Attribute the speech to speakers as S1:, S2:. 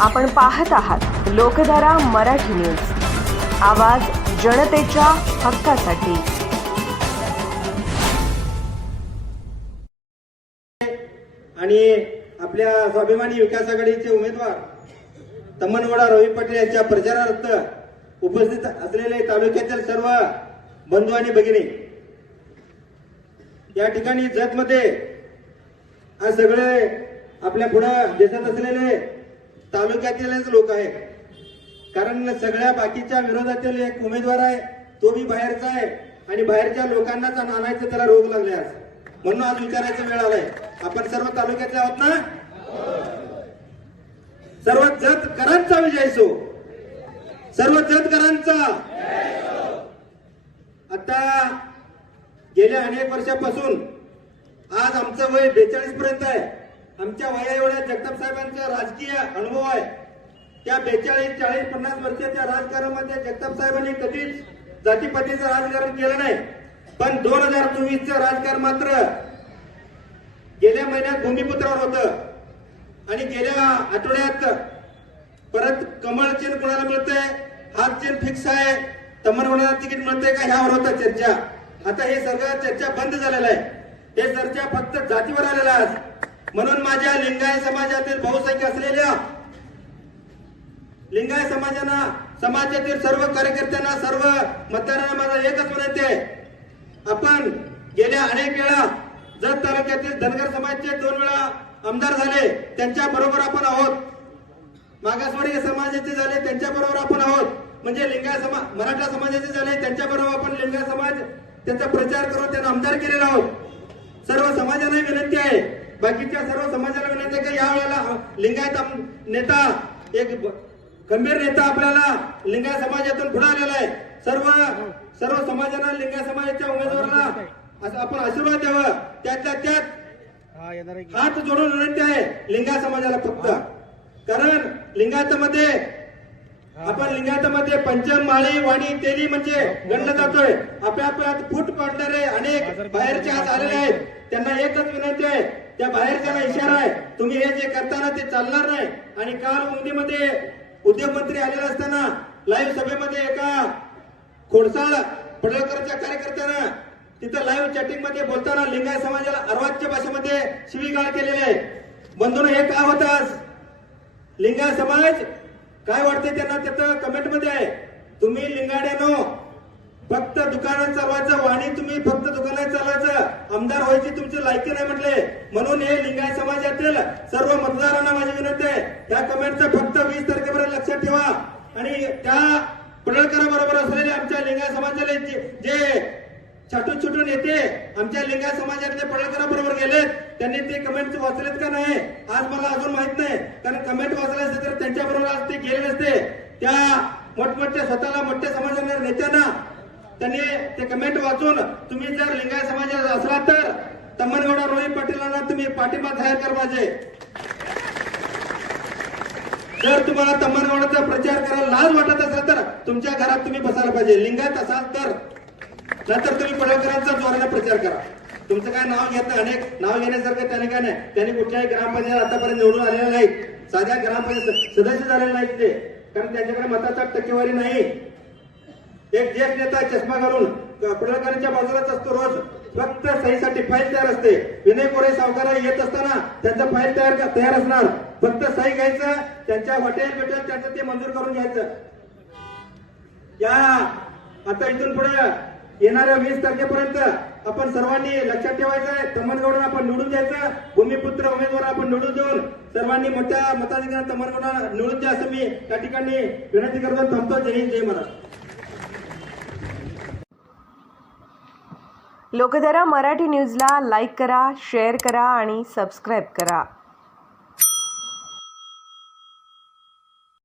S1: आपण पाहत आहात लोकधारा मराठी न्यूज. आवाज जनतेच्या हक्कासाठी.
S2: आणि आपल्या स्वाभिमानी विकास आघाडीचे उमेदवार तमनवडा रवी पाटील यांच्या प्रचारार्थ उपस्थित असलेले तालुक्यातील सर्व बंधू आणि भगिनी. या ठिकाणी जतमध्ये आज सगळे आपल्या पुढं दिसत असलेले तालुक्यातीलच लोक आहेत. कारण सगळ्या बाकीच्या विरोधातील एक उमेदवार आहे तो बी बाहेरचा आहे. आणि बाहेरच्या लोकांनाच आणायचं त्याला रोग लागले आज. म्हणून आज विचारायचा वेळ आलाय. आपण सर्व तालुक्यातले आहोत ना? सर्व जतकरांचा विजय सो. सर्व जतकरांचा. आता गेल्या अनेक वर्षापासून आज आमचं वय बेचाळीस पर्यंत आहे. आमच्या वया एवढ्या जगताप साहेबांचा राजकीय अनुभव आहे. त्या बेचाळीस चाळीस पन्नास वर्षाच्या राजकारणामध्ये जगताप साहेबांनी कधीच जातीपातीचं राजकारण केलं नाही. पण दोन हजार चोवीसचं राजकारण मात्र गेल्या महिन्यात भूमिपुत्रावर होतं. आणि गेल्या आठवड्यात परत कमळ चिन्ह कुणाला मिळतंय? हात चिन्ह फिक्स आहे. तमन तिकीट मिळतंय का? ह्यावर होता चर्चा. आता हे सगळं चर्चा बंद झालेलं आहे. हे चर्चा फक्त जातीवर आलेलं आहे. आज. म्हणून माझ्या लिंगायत समाजातील बहुसंख्य असलेल्या लिंगायत समाजांना समाजातील सर्व कार्यकर्त्यांना सर्व मतदारांना माझा एकच विनंती आहे. आपण गेल्या अनेक वेळा जत तालुक्यातील धनगर समाजाचे दोन वेळा आमदार झाले त्यांच्या बरोबर आपण आहोत. मागासवर्गीय समाजाचे झाले त्यांच्या बरोबर आपण आहोत. म्हणजे लिंगाय समाज मराठा समाजाचे झाले त्यांच्या बरोबर आपण लिंगाय समाज त्यांचा प्रचार करून त्यांना आमदार केलेला आहोत. सर्व समाजाला विनंती आहे. बाकीच्या सर्व समाजाला विनंती आहे की या वेळेला लिंगायत नेता एक गंभीर नेता आपल्याला लिंगायत समाजातून पुढे आलेला आहे. सर्व सर्व समाजाला लिंगायत समाजाच्या उमेदवाराला आपण आशीर्वाद द्यावा. त्यातल्या त्यात हात जोडून विनंती आहे लिंगायत समाजाला फक्त. कारण लिंगायतामध्ये आपण लिंगायतामध्ये पंचम माळी वाणी तेली म्हणजे गणलं जातोय. आपल्या आपल्यात फूट पाडणारे अनेक बाहेरचे आज आलेले आहेत. त्यांना एकच विनंती आहे त्या बाहेरच्याला इशारा आहे. तुम्ही हे जे करताना ते चालणार नाही. आणि काल उमदीमध्ये उद्योगमंत्री आलेले असताना लाईव्ह सभेमध्ये एका खोडसाळ पडळकरच्या कार्यकर्त्यानं तिथं लाईव्ह चॅटिंगमध्ये बोलताना लिंगायत समाजाला अर्वाच्य भाषेमध्ये शिवीगाळ केलेली आहे. बंधून हे का होत आज? लिंगायत समाज काय वाटते त्यांना? त्याचं कमेंटमध्ये आहे. तुम्ही लिंगाड्यानो फक्त दुकानात चालवायचं वाणी तुम्ही फक्त दुकानात चालवायचं. आमदार व्हायची तुमची लायकी नाही म्हटले. म्हणून हे लिंगाय समाजातील सर्व मतदारांना माझी विनंती आहे. त्या कमेंटचं फक्त वीस तारखेपर्यंत लक्षात ठेवा. आणि त्या पडळकराबरोबर असलेले आमच्या लिंगाय समाजाला जे जे छाटून छुटून येते आमच्या लिंगा समाजातले पडळकराबरोबर गेलेत त्यांनी ते कमेंट वाचलेत का नाही? आज मला अजून माहीत नाही. कारण कमेंट वाचले असते तर त्यांच्या बरोबर आज ते गेले नसते. त्या मोठमोठ्या स्वतःला मोठ्या समाजाच्या नेत्यांना त्यांनी ते कमेंट वाचून तुम्ही जर लिंगायत समाजात असला तर तम्मनगौडा रोहित पाटीलांना तुम्ही पाठिंबा जाहीर करा पाहिजे. जर तुम्हाला तम्मनगौडाचा प्रचार करायला लाज वाटत असेल तर तुमच्या घरात तुम्ही बसायला पाहिजे. लिंगायत असाल तर नंतर तुम्ही पडळकरांचा जोराने प्रचार करा. तुमचं काय नाव घेत अनेक नाव घेण्यासारखं त्याने काय नाही. त्यांनी कुठल्याही ग्रामपंचायत आतापर्यंत निवडून आलेल्या नाही. साध्या ग्रामपंचायत सदस्य झालेले नाहीत ते. कारण त्यांच्याकडे मताचा टक्केवारी नाही. एक ज्येष्ठ नेता चष्मा घालून. पडळकरांच्या बाजूलाच असतो रोज. फक्त सहीसाठी फाईल तयार असते. विनय कोरे सावकार येत असताना त्यांचं फाईल तयार तयार असणार. फक्त सही घ्यायचं त्यांच्या हॉटेल बिटेल त्यांचं ते मंजूर करून घ्यायचं. या आता इथून पुढे येणाऱ्या वीस तारखेपर्यंत आपण सर्वांनी लक्षात ठेवायचं आहे आपण निवडून द्यायचं भूमिपुत्र उमेदवार आपण निवडून देऊन सर्वांनी मोठ्या मताधिकारात तमनगौडा निवडून द्या असं मी त्या ठिकाणी विनंती करतो थांबतो. जय हिंद जय महाराष्ट्र.
S1: लोकधारा मराठी न्यूजला लाईक करा शेअर करा आणि सबस्क्राईब करा.